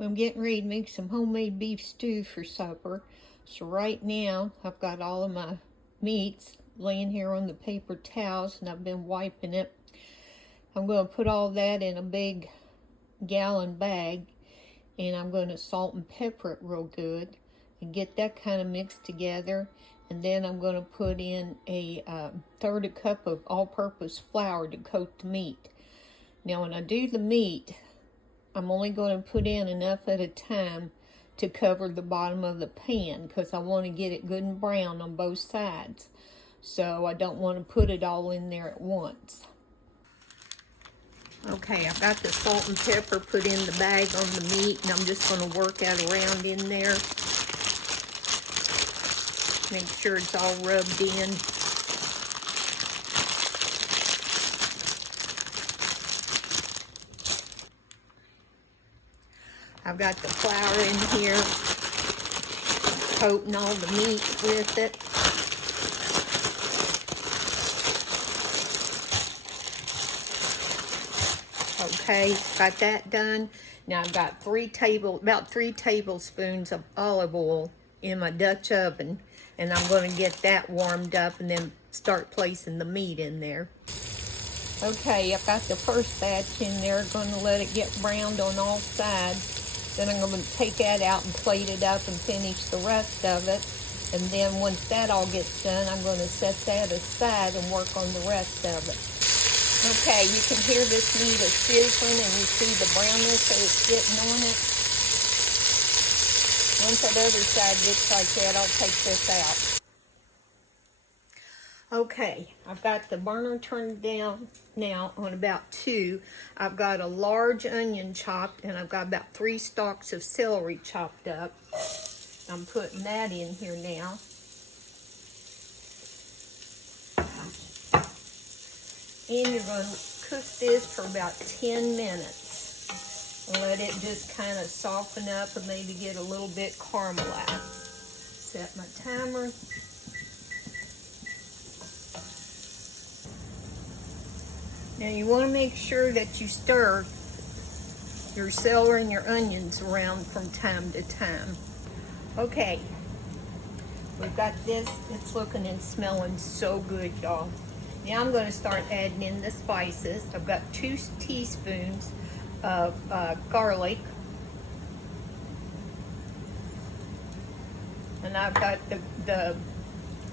I'm getting ready to make some homemade beef stew for supper. So right now, I've got all of my meats laying here on the paper towels, and I've been wiping it. I'm going to put all that in a big gallon bag, and I'm going to salt and pepper it real good and get that kind of mixed together. And then I'm going to put in a third a cup of all-purpose flour to coat the meat. Now when I do the meat, I'm only going to put in enough at a time to cover the bottom of the pan because I want to get it good and brown on both sides. So I don't want to put it all in there at once. Okay, I've got the salt and pepper put in the bag on the meat, and I'm just going to work that around in there. Make sure it's all rubbed in. I've got the flour in here, coating all the meat with it. Okay, got that done. Now I've got about 3 tablespoons of olive oil in my Dutch oven, and I'm going to get that warmed up and then start placing the meat in there. Okay, I've got the first batch in there, going to let it get browned on all sides. Then I'm going to take that out and plate it up and finish the rest of it. And then once that all gets done, I'm going to set that aside and work on the rest of it. Okay, you can hear this meat is sizzling, and you see the brownness that it's getting on it. Once that other side gets like that, I'll take this out. Okay, I've got the burner turned down now on about 2. I've got a large onion chopped, and I've got about 3 stalks of celery chopped up. I'm putting that in here now. And you're going to cook this for about 10 minutes. And let it just kind of soften up and maybe get a little bit caramelized. Set my timer. Now you want to make sure that you stir your celery and your onions around from time to time. Okay, we've got this. It's looking and smelling so good, y'all. Now I'm going to start adding in the spices. I've got 2 teaspoons of garlic. And I've got the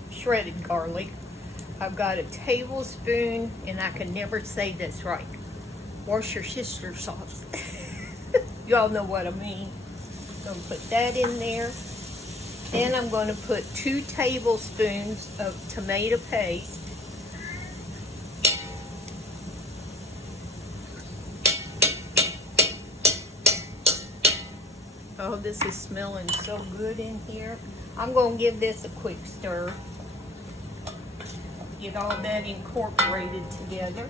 shredded garlic. I've got a tablespoon, and I can never say this right, Worcestershire sauce. Y'all know what I mean. I'm going to put that in there. Then I'm going to put 2 tablespoons of tomato paste. Oh, this is smelling so good in here. I'm going to give this a quick stir. Get all that incorporated together.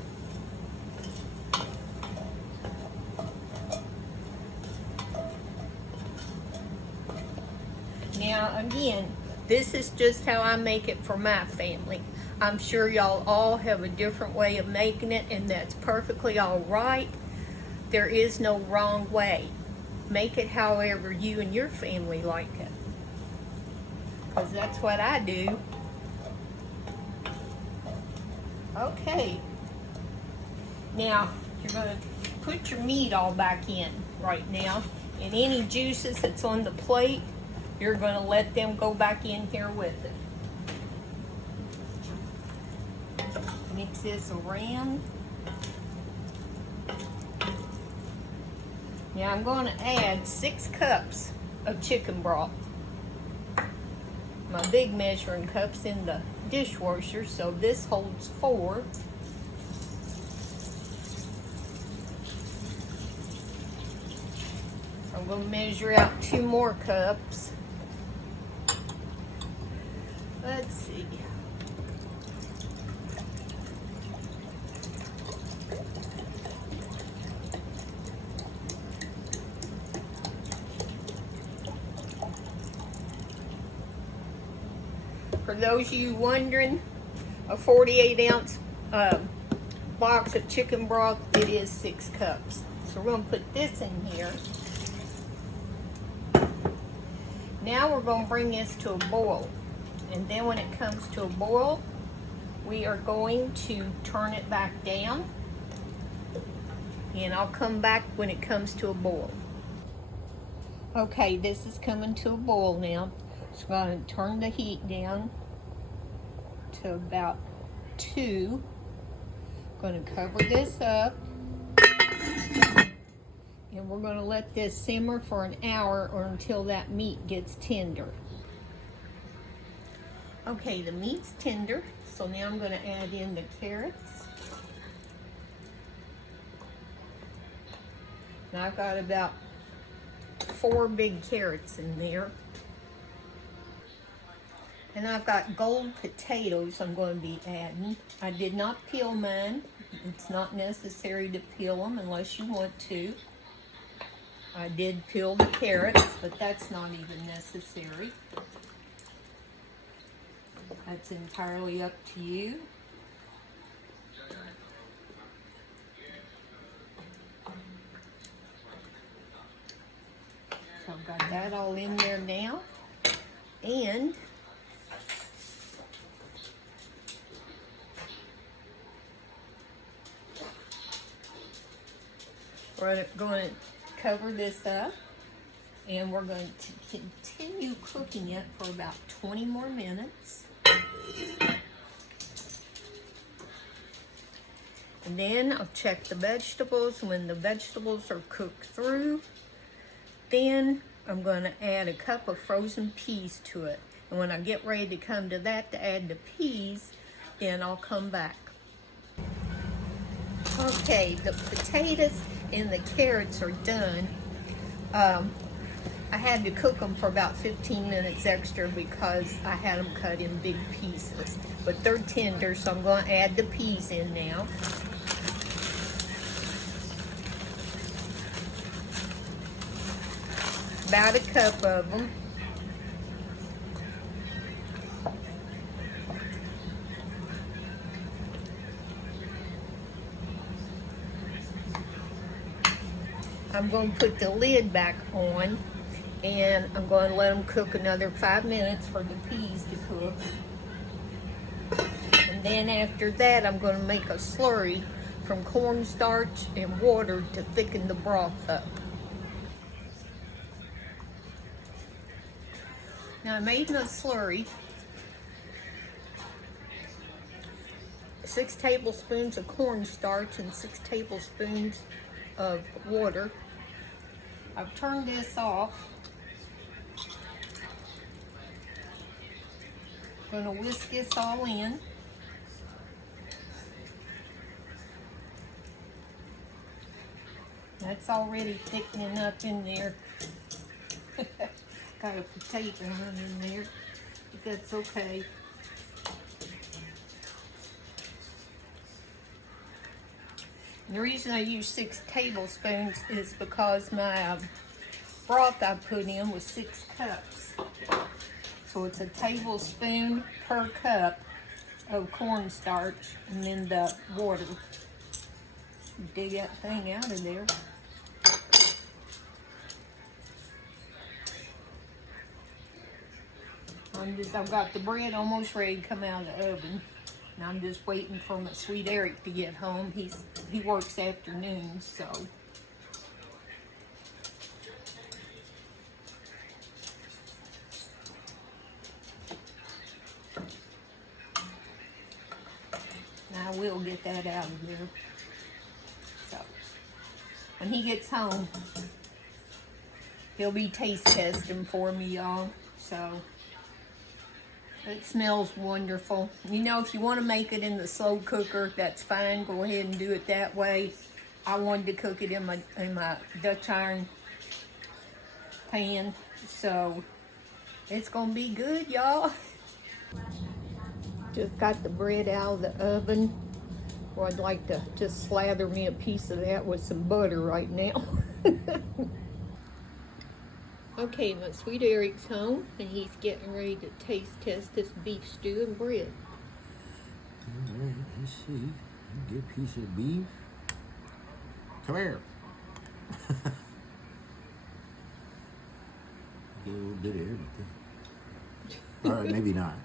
Now again, this is just how I make it for my family. I'm sure y'all all have a different way of making it, and that's perfectly all right. There is no wrong way. Make it however you and your family like it, because that's what I do. Okay, now you're going to put your meat all back in right now, and any juices that's on the plate, you're going to let them go back in here with it. Mix this around. Now I'm going to add 6 cups of chicken broth. My big measuring cup's in the dishwasher, so this holds 4. I'm going to measure out 2 more cups. Let's see. For those of you wondering, a 48-ounce box of chicken broth, it is 6 cups. So we're going to put this in here. Now we're going to bring this to a boil. And then when it comes to a boil, we are going to turn it back down. And I'll come back when it comes to a boil. Okay, this is coming to a boil now. So I'm going to turn the heat down to about 2. Going to cover this up. And we're going to let this simmer for an hour or until that meat gets tender. Okay, the meat's tender, so now I'm going to add in the carrots. And I've got about 4 big carrots in there. And I've got gold potatoes I'm going to be adding. I did not peel mine. It's not necessary to peel them unless you want to. I did peel the carrots, but that's not even necessary. That's entirely up to you. So I've got that all in there now. And we're going to cover this up, and we're going to continue cooking it for about 20 more minutes. And then I'll check the vegetables. When the vegetables are cooked through, then I'm going to add a cup of frozen peas to it. And when I get ready to come to that to add the peas, then I'll come back. Okay, the potatoes and the carrots are done. I had to cook them for about 15 minutes extra because I had them cut in big pieces. But they're tender, so I'm going to add the peas in now. About a cup of them. I'm going to put the lid back on, and I'm going to let them cook another 5 minutes for the peas to cook. And then after that, I'm going to make a slurry from cornstarch and water to thicken the broth up. Now I made my slurry. 6 tablespoons of cornstarch and 6 tablespoons of water. I've turned this off. I'm going to whisk this all in. That's already thickening up in there. Got a potato in there, but that's okay. And the reason I use 6 tablespoons is because my broth I put in was 6 cups. So it's a tablespoon per cup of cornstarch, and then the water. Dig that thing out of there. I've got the bread almost ready to come out of the oven. And I'm just waiting for my sweet Eric to get home. He works afternoons, so. I will get that out of there. So, when he gets home, he'll be taste testing for me, y'all. So, it smells wonderful. You know, if you want to make it in the slow cooker, that's fine. Go ahead and do it that way. I wanted to cook it in my Dutch iron pan, so it's gonna be good, y'all. Just got the bread out of the oven. Or I'd like to just slather me a piece of that with some butter right now. Okay, my sweet Eric's home, and he's getting ready to taste test this beef stew and bread. All right, let's see. Good piece of beef. Come here. Get a little bit of everything. All right, maybe not.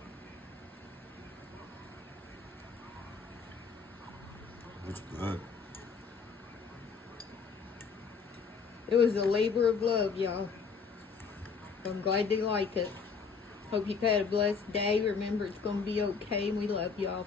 It's good. It was a labor of love, y'all. I'm glad they like it. Hope you've had a blessed day. Remember, it's going to be okay, and we love y'all.